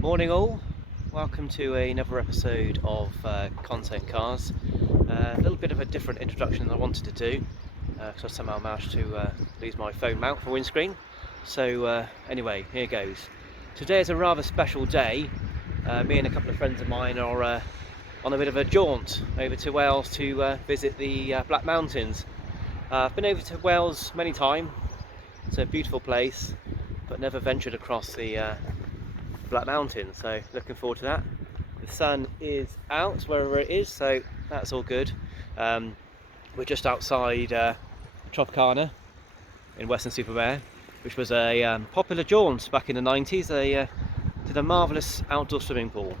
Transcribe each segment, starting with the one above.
Morning all, welcome to another episode of Content Cars. A little bit of a different introduction than I wanted to do because I somehow managed to lose my phone mount for windscreen. So anyway, here goes. Today is a rather special day. Me and a couple of friends of mine are on a bit of a jaunt over to Wales to visit the Black Mountains. I've been over to Wales many times. It's a beautiful place, but never ventured across the Black Mountains, so looking forward to that. The sun is out wherever it is, so that's all good. We're just outside Tropicana in Weston-super-Mare, which was a popular jaunt back in the 90s. They did a marvellous outdoor swimming pool.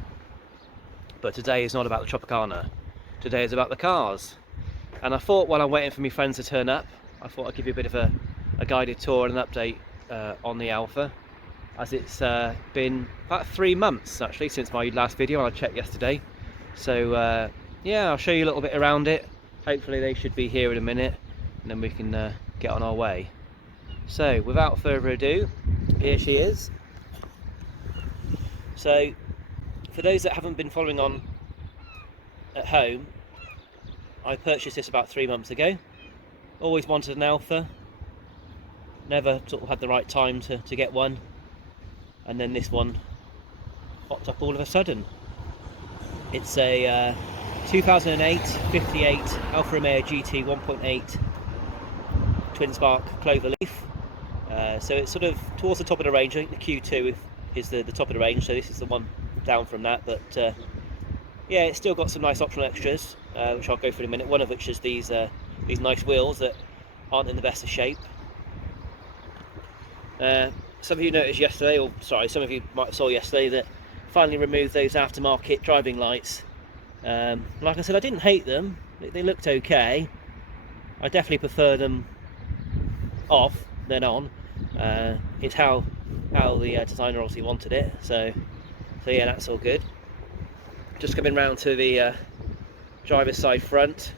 But today is not about the Tropicana. Today is about the cars. And I thought while I'm waiting for my friends to turn up, I thought I'd give you a bit of a guided tour and an update on the Alfa, as it's been about 3 months actually since my last video, and I checked yesterday. So yeah, I'll show you a little bit around it. Hopefully they should be here in a minute, and then we can get on our way. So without further ado, here she is. So for those that haven't been following on at home, I purchased this about 3 months ago. Always wanted an Alfa, never sort of had the right time to get one, and then this one popped up all of a sudden. It's a 2008 58 Alfa Romeo GT 1.8 twin spark clover leaf. So it's sort of towards the top of the range. I think the Q2 is the top of the range, so this is the one down from that. But yeah, it's still got some nice optional extras, which I'll go through in a minute. One of which is these nice wheels that aren't in the best of shape. Some of you noticed yesterday, or sorry, some of you might have saw yesterday, that finally removed those aftermarket driving lights. Like I said, I didn't hate them. They looked okay. I definitely prefer them off than on. It's how the designer obviously wanted it. So yeah, that's all good. Just coming round to the driver's side front.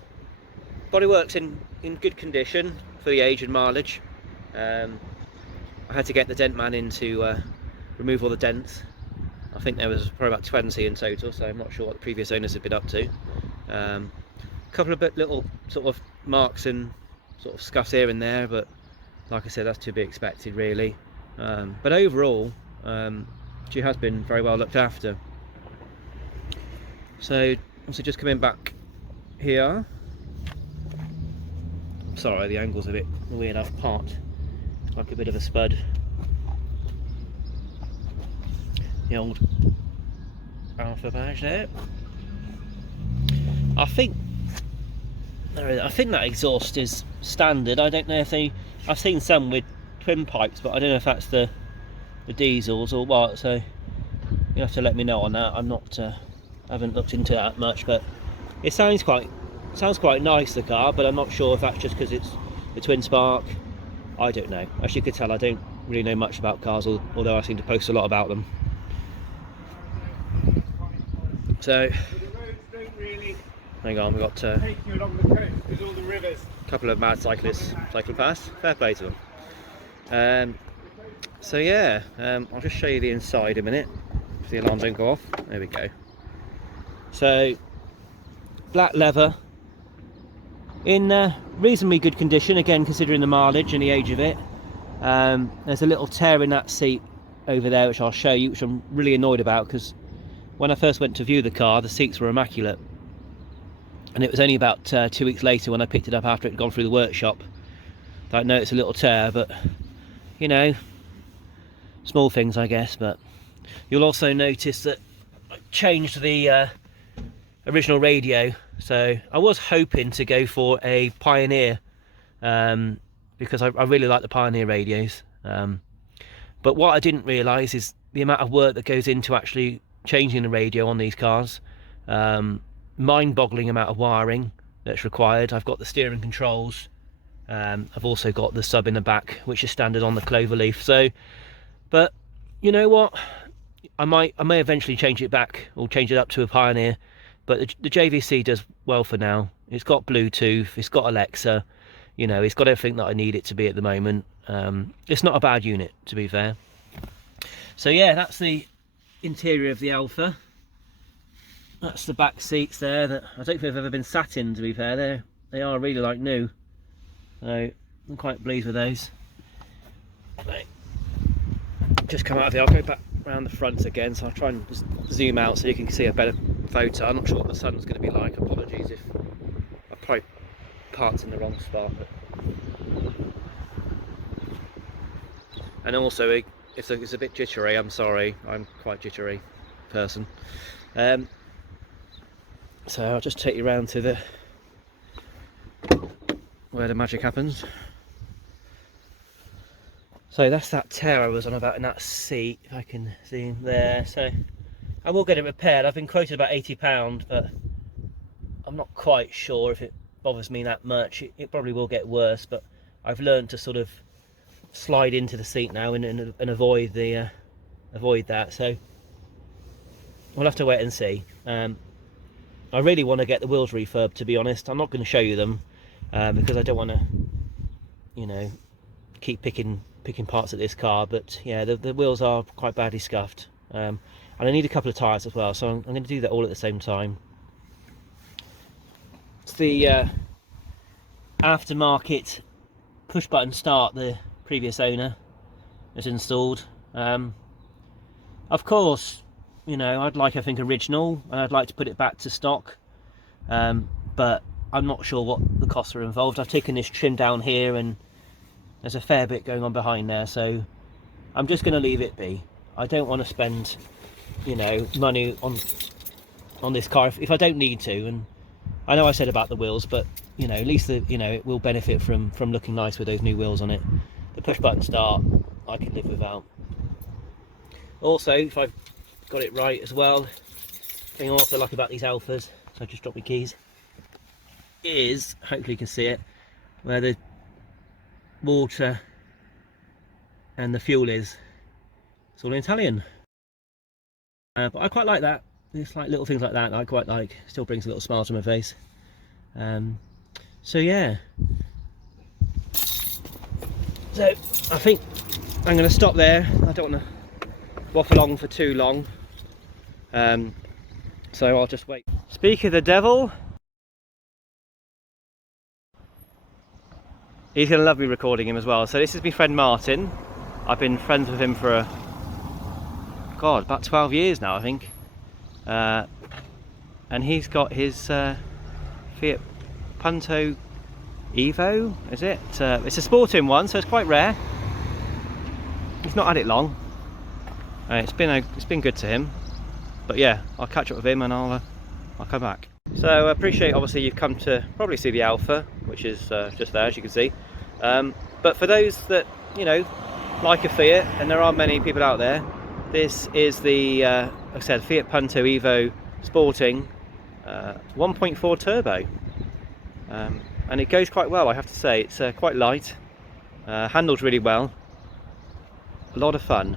Bodywork's in good condition for the age and mileage. I had to get the dent man in to remove all the dents. I think there was probably about 20 in total, so I'm not sure what the previous owners had been up to. A couple of little sort of marks and sort of scuffs here and there, but like I said, that's to be expected really. But overall, she has been very well looked after. So also just coming back here. Sorry, the angle's a bit weird. I've parked like a bit of a spud. The old Alfa badge there. I think that exhaust is standard. I don't know if I've seen some with twin pipes, but I don't know if that's the diesels or what. So you have to let me know on that. I'm not haven't looked into that much, but it sounds quite nice, the car. But I'm not sure if that's just because it's the twin spark. I don't know. As you could tell, I don't really know much about cars, although I seem to post a lot about them. So, hang on, we've got a couple of mad cyclists cycling past. Fair play to them. So yeah, I'll just show you the inside a minute. If the alarm don't go off. There we go. So, black leather. In reasonably good condition, again considering the mileage and the age of it. There's a little tear in that seat over there, which I'll show you, which I'm really annoyed about, because when I first went to view the car, the seats were immaculate, and it was only about 2 weeks later when I picked it up after it had gone through the workshop that I noticed a little tear. But you know, small things I guess. But you'll also notice that I changed the original radio. So I was hoping to go for a Pioneer, because I really like the Pioneer radios. But what I didn't realise is the amount of work that goes into actually changing the radio on these cars. Mind-boggling amount of wiring that's required. I've got the steering controls. I've also got the sub in the back, which is standard on the Cloverleaf. So, but you know what? I may eventually change it back, or change it up to a Pioneer. But the JVC does well for now. It's got Bluetooth, it's got Alexa, you know, it's got everything that I need it to be at the moment. It's not a bad unit, to be fair. So yeah, that's the interior of the Alfa. That's the back seats there that I don't think they've ever been sat in, to be fair. They are really like new, so I'm quite pleased with those. Right. Just come out of here. I'll go back around the front again, so I'll try and just zoom out so you can see a better photo. I'm not sure what the sun's going to be like. Apologies if I probably parked in the wrong spot. But... and also, it's a bit jittery. I'm sorry. I'm quite jittery person. So I'll just take you around to where the magic happens. So that's that tear I was on about in that seat, if I can see there. So I will get it repaired. I've been quoted about £80, but I'm not quite sure if it bothers me that much. It probably will get worse, but I've learned to sort of slide into the seat now and avoid that. So we'll have to wait and see. I really want to get the wheels refurbed, to be honest. I'm not going to show you them because I don't want to, you know, keep picking parts of this car. But yeah, the wheels are quite badly scuffed, and I need a couple of tyres as well. So I'm going to do that all at the same time. It's the aftermarket push button start the previous owner has installed. Of course, you know, I'd like everything original and I'd like to put it back to stock, but I'm not sure what the costs are involved. I've taken this trim down here and there's a fair bit going on behind there, so I'm just going to leave it be. I don't want to spend, you know, money on this car if I don't need to. And I know I said about the wheels, but you know, at least it will benefit from looking nice with those new wheels on it. The push button start I can live without. Also, if I've got it right as well, thing I also like about these Alfas, so I just dropped my keys, is, hopefully you can see it, where the water and the fuel is. It's all in Italian. But I quite like that. It's like little things like that I quite like. Still brings a little smile to my face. So yeah. So I think I'm going to stop there. I don't want to waffle on for too long. So I'll just wait. Speak of the devil. He's going to love me recording him as well. So this is my friend Martyn. I've been friends with him for about 12 years now, I think. And he's got his Fiat Punto Evo, is it? It's a sporting one, so it's quite rare. He's not had it long. It's been good to him. But yeah, I'll catch up with him and I'll come back. So I appreciate, obviously, you've come to probably see the Alfa, which is just there, as you can see. But for those that, you know, like a Fiat, and there are many people out there, this is the, like I said, Fiat Punto Evo Sporting 1.4 turbo. And it goes quite well, I have to say. It's quite light, handles really well, a lot of fun.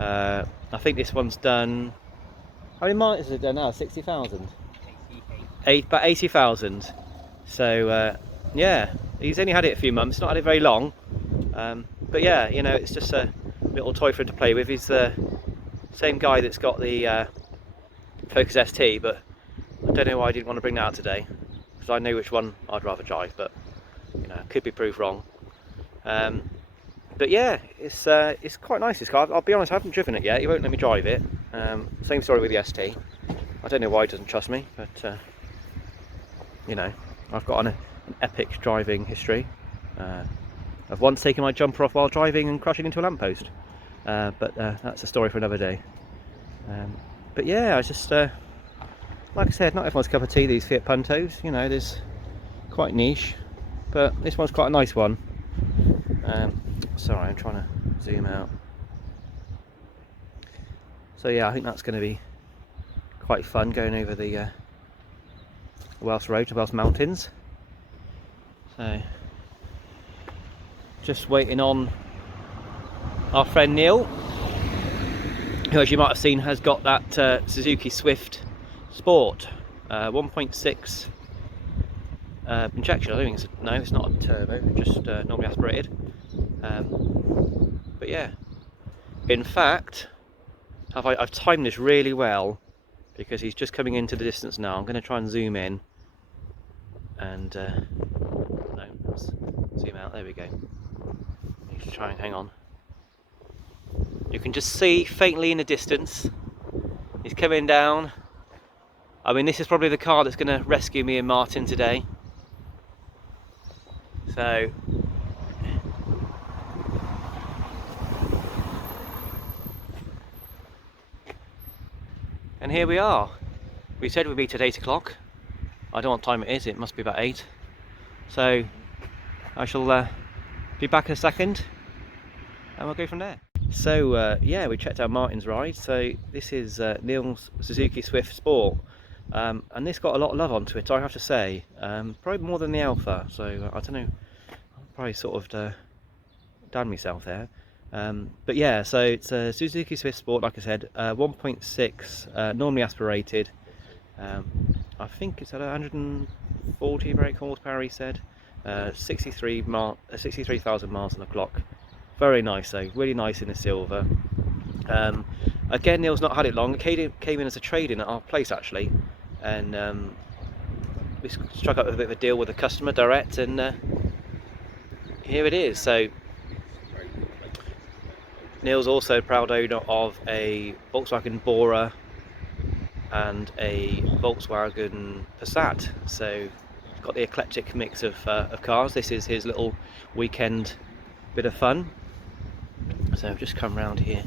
I think this one's done, how many miles has it done now? 60,000? About 80,000. So yeah, he's only had it a few months, not had it very long. But yeah, you know, it's just a little toy for him to play with. He's the same guy that's got the Focus ST, but I don't know why I didn't want to bring that out today, because I know which one I'd rather drive, but you know, could be proved wrong. But yeah, it's quite nice, this car. I'll be honest, I haven't driven it yet. He won't let me drive it. Same story with the ST. I don't know why he doesn't trust me, but you know, I've got an epic driving history. I've once taken my jumper off while driving and crashing into a lamppost. But that's a story for another day. But yeah, I just, like I said, not everyone's cup of tea, these Fiat Puntos. You know, there's quite niche, but this one's quite a nice one. Sorry, I'm trying to zoom out. So yeah, I think that's going to be quite fun, going over the Welsh Road to Welsh Mountains. So just waiting on our friend Neil, who, as you might have seen, has got that Suzuki Swift Sport 1.6 injection. I don't think it's, no, it's not a turbo, just normally aspirated. But yeah, in fact, I've timed this really well because he's just coming into the distance now. I'm going to try and zoom in and no, let's zoom out. There we go. Need to try and hang on. You can just see faintly in the distance. He's coming down. I mean, this is probably the car that's going to rescue me and Martyn today. So, and here we are. We said we'd meet at 8 o'clock. I don't know what time it is, it must be about 8. So, I shall be back in a second and we'll go from there. So, yeah, we checked out Martyn's ride. So, this is Niall's Suzuki Swift Sport. And this got a lot of love onto it, I have to say. Probably more than the Alfa, so I don't know. I'll probably sort of down myself there. But yeah, so it's a Suzuki Swift Sport, like I said, 1.6, normally aspirated. I think it's at 140 brake horsepower, he said. 63,000 miles on the clock. Very nice though, really nice in the silver. Again, Niall's not had it long. It came in as a trade-in at our place actually, and we struck up a bit of a deal with the customer direct, and here it is. So Niall's also a proud owner of a Volkswagen Bora and a Volkswagen Passat, so he's got the eclectic mix of cars. This is his little weekend bit of fun. So I've just come round here.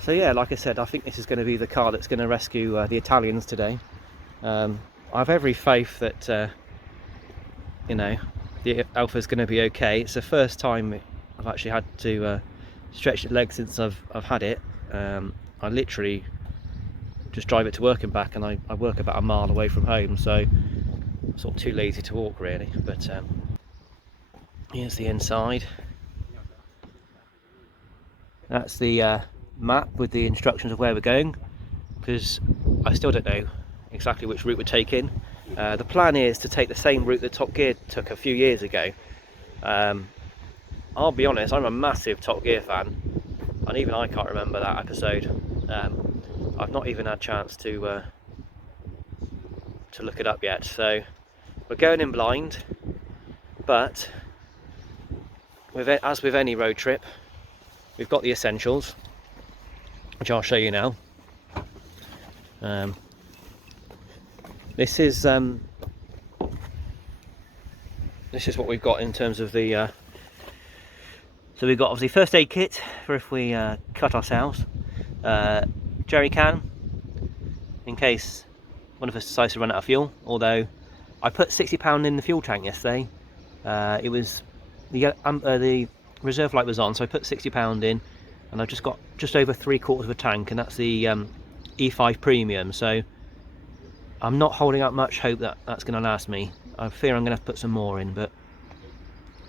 So yeah, like I said, I think this is going to be the car that's going to rescue the Italians today. I have every faith that you know, the Alfa's going to be okay. It's the first time I've actually had to stretch the leg since I've had it. I literally just drive it to work and back, and I work about a mile away from home, so I'm sort of too lazy to walk really. But here's the inside. That's the map with the instructions of where we're going, because I still don't know exactly which route we're taking. The plan is to take the same route that Top Gear took a few years ago. I'll be honest, I'm a massive Top Gear fan, and even I can't remember that episode. I've not even had a chance to look it up yet, so we're going in blind. But as with any road trip, we've got the essentials, which I'll show you now. This is what we've got in terms of the so we've got obviously first aid kit for if we cut ourselves, jerry can in case one of us decides to run out of fuel, although I put £60 in the fuel tank yesterday. It was the reserve light was on, so I put £60 in, and I've just got just over 3/4 of a tank, and that's the E5 Premium, so I'm not holding out much hope that that's going to last me. I fear I'm going to have to put some more in, but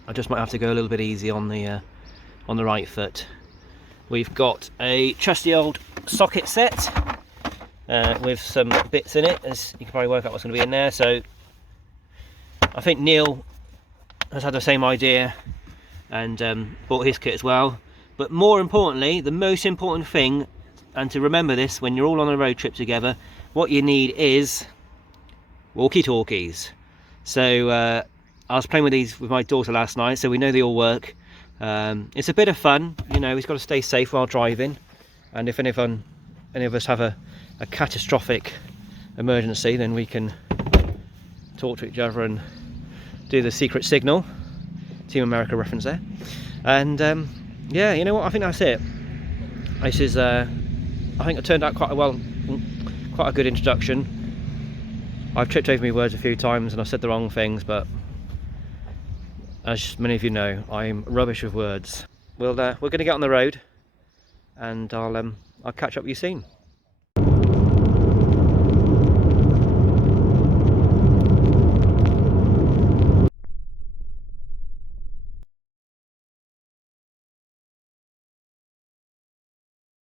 I just might have to go a little bit easy on the right foot. We've got a trusty old socket set with some bits in it, as you can probably work out what's going to be in there. So I think Niall has had the same idea and bought his kit as well. But more importantly, the most important thing, and to remember this when you're all on a road trip together, what you need is walkie-talkies. So I was playing with these with my daughter last night, so we know they all work. It's a bit of fun, you know. He's got to stay safe while driving, and if any of us have a catastrophic emergency, then we can talk to each other and do the secret signal. Team America reference there. And yeah, you know what, I think that's it. This is I think it turned out quite a good introduction. I've tripped over my words a few times and I've said the wrong things, but as many of you know, I'm rubbish with words. We're going to get on the road, and I'll catch up with you soon.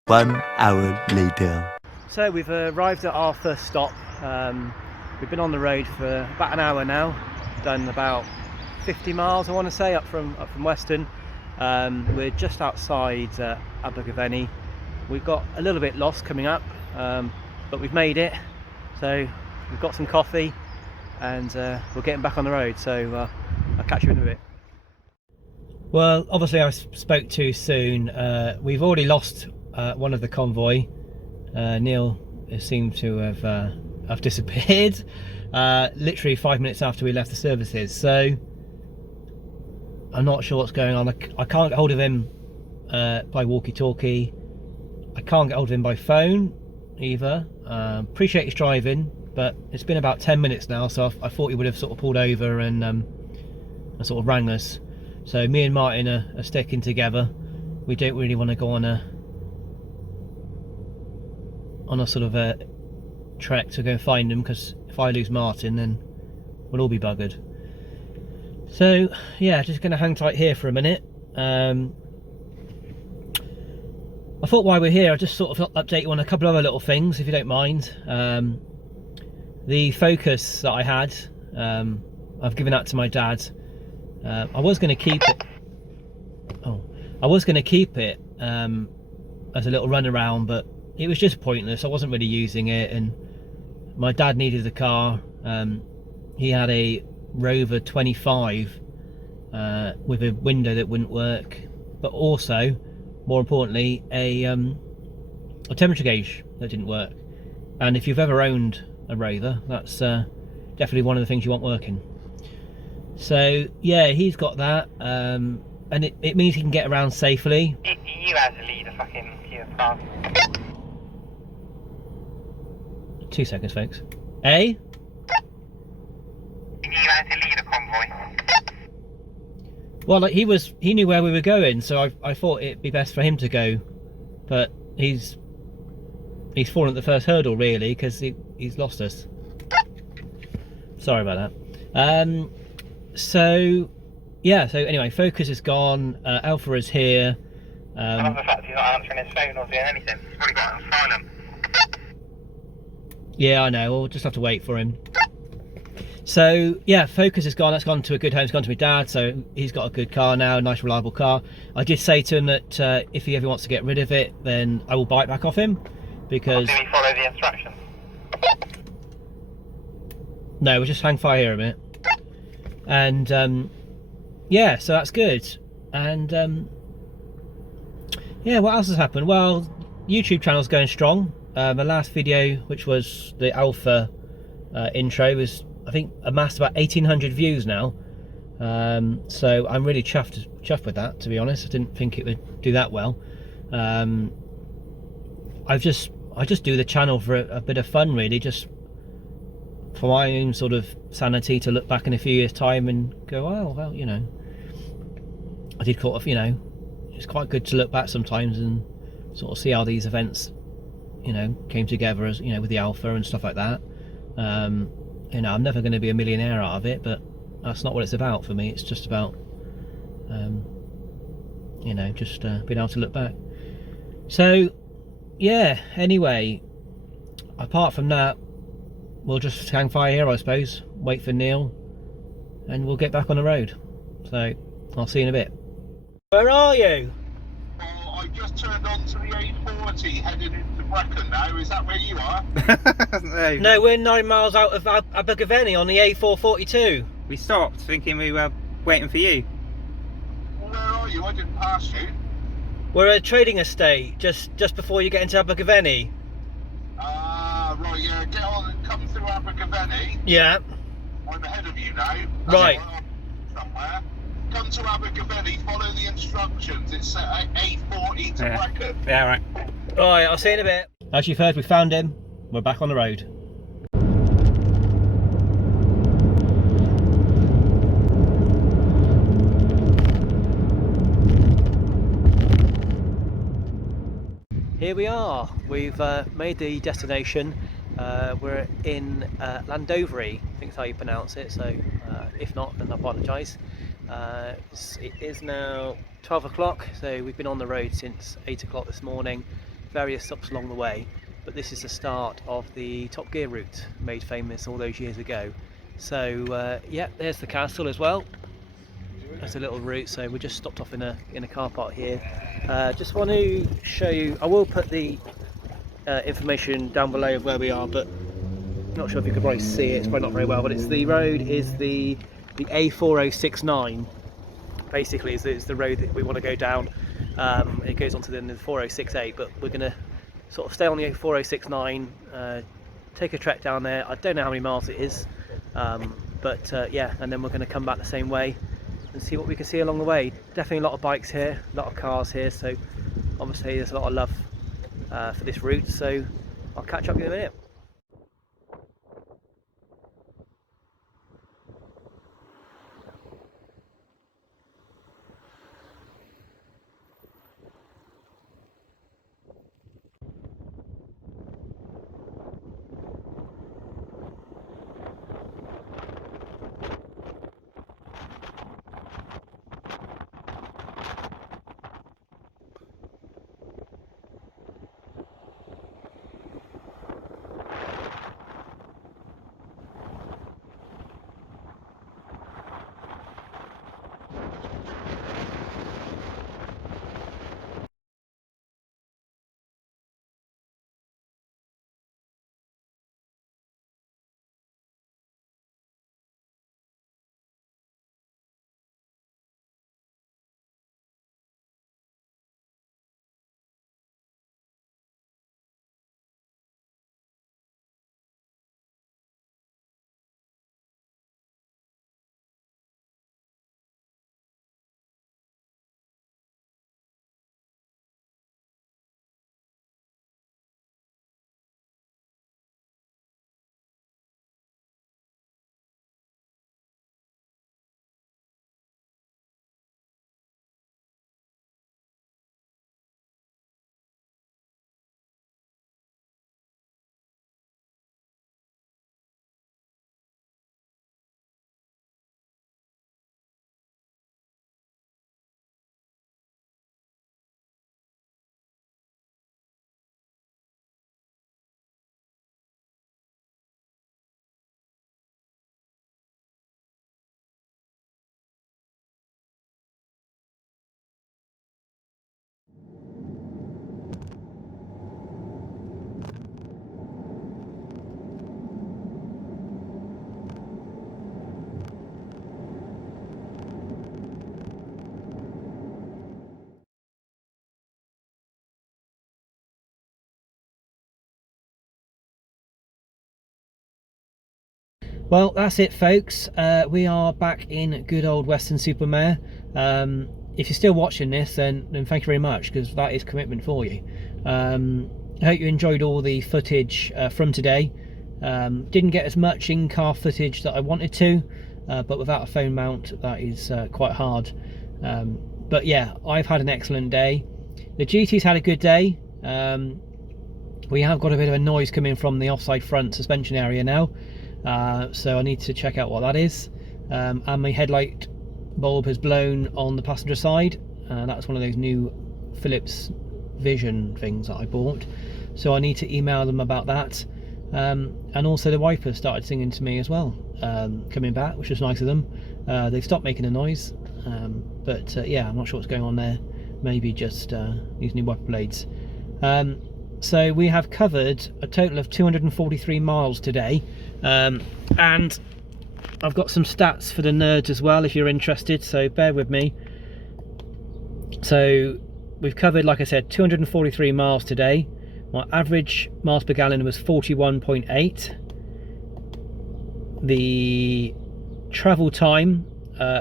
One hour later. So we've arrived at our first stop. We've been on the road for about an hour now, done about 50 miles I want to say, up from Weston. We're just outside Abergavenny. We've got a little bit lost coming up, but we've made it. So we've got some coffee and we're getting back on the road, so I'll catch you in a bit. Well, obviously I spoke too soon. We've already lost one of the convoy. Neil seemed to have disappeared literally 5 minutes after we left the services, so I'm not sure what's going on. I can't get hold of him by walkie-talkie. I can't get hold of him by phone either. Appreciate his driving, but it's been about 10 minutes now, so I thought he would have sort of pulled over and sort of rang us. So me and Martyn are sticking together. We don't really want to go on a sort of a trek to go and find him, because if I lose Martyn, then we'll all be buggered. So yeah, just going to hang tight here for a minute. I thought while we're here I'd just sort of update you on a couple of other little things, if you don't mind. The Focus that I had, I've given that to my dad. I was going to keep it. I was going to keep it as a little run around, but it was just pointless. I wasn't really using it, and my dad needed the car. He had a Rover 25 with a window that wouldn't work, but also, more importantly, a temperature gauge that didn't work. And if you've ever owned a Rover, that's definitely one of the things you want working. So yeah, he's got that, and it means he can get around safely. You had to lead a fucking Fiat car. 2 seconds, folks. Eh? You had to lead a convoy. Well, like, he knew where we were going, so I thought it'd be best for him to go, but he's fallen at the first hurdle, really, because he's lost us. Sorry about that. So yeah, so anyway, Focus is gone, Alfa is here. I love the fact he's not answering his phone or doing anything. He's probably got it on silent. Yeah, I know, we'll just have to wait for him. So yeah, Focus is gone, that's gone to a good home, it's gone to my dad, so he's got a good car now, a nice reliable car. I did say to him that if he ever wants to get rid of it, then I will buy it back off him, because... Do we follow the instructions? No, we'll just hang fire here a minute. And yeah, so that's good. And yeah, what else has happened? Well, YouTube channel's going strong. The last video, which was the Alfa intro, was, I think, amassed about 1,800 views now. So I'm really chuffed with that, to be honest. I didn't think it would do that well. I just do the channel for a bit of fun, really, just for my own sort of sanity, to look back in a few years' time and go, oh, well, you know, I did kind of, you know, it's quite good to look back sometimes and sort of see how these events, you know, came together, as, you know, with the Alfa and stuff like that. You know, I'm never going to be a millionaire out of it, but that's not what it's about for me. It's just about, you know, just being able to look back. So, yeah, anyway, apart from that, we'll just hang fire here, I suppose, wait for Neil, and we'll get back on the road. So, I'll see you in a bit. Where are you? I just turned onto the A40 heading into Brecon now. Is that where you are? No, we're 9 miles out of Abergavenny on the A442. We stopped thinking we were waiting for you. Well, where are you? I didn't pass you. We're at a trading estate just before you get into Abergavenny. Ah, right, yeah. Get on and come through Abergavenny. Yeah. I'm ahead of you now. Right. Somewhere. Come to Abergavenny, follow the instructions. It's A40 to Brecon. Yeah, right. Right, I'll see you in a bit. As you've heard, we found him. We're back on the road. Here we are. We've made the destination. We're in Landovery, I think is how you pronounce it, so if not, then I apologise. It is now 12 o'clock, so we've been on the road since 8 o'clock this morning, various stops along the way, but this is the start of the Top Gear route, made famous all those years ago. So yeah, there's the castle as well. There's a little route, so we just stopped off in a car park here. Just want to show you, I will put the information down below of where we are, but not sure if you can probably see it, it's probably not very well, but it's the road is the A4069. Basically is the road that we want to go down. It goes on to the 4068, but we're going to sort of stay on the A4069, take a trek down there. I don't know how many miles it is, but yeah, and then we're going to come back the same way and see what we can see along the way. Definitely a lot of bikes here, a lot of cars here, so obviously there's a lot of love for this route, so I'll catch up with you in a minute. Well, that's it, folks. We are back in good old Weston-super-Mare. If you're still watching this, then thank you very much, because that is commitment for you. I hope you enjoyed all the footage from today. Didn't get as much in-car footage that I wanted to, but without a phone mount, that is quite hard. But yeah, I've had an excellent day. The GT's had a good day. We have got a bit of a noise coming from the offside front suspension area now. So I need to check out what that is, and my headlight bulb has blown on the passenger side. That's one of those new Philips Vision things that I bought, so I need to email them about that. And also the wipers started singing to me as well, coming back, which was nice of them. They've stopped making a noise, but yeah, I'm not sure what's going on there. Maybe just these new wiper blades. So we have covered a total of 243 miles today, and I've got some stats for the nerds as well if you're interested, so bear with me. So we've covered, like I said, 243 miles today. My average miles per gallon was 41.8. The travel time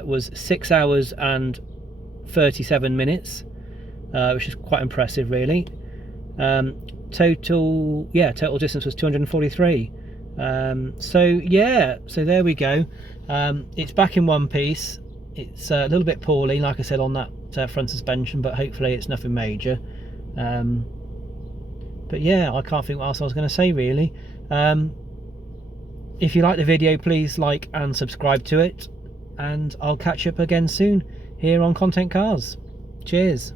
was 6 hours and 37 minutes, which is quite impressive really. Total distance was 243. So yeah, so there we go. It's back in one piece. It's a little bit poorly, like I said, on that front suspension, but hopefully it's nothing major. But yeah, I can't think what else I was going to say really. If you like the video, please like and subscribe to it, and I'll catch you up again soon here on Content Cars. Cheers.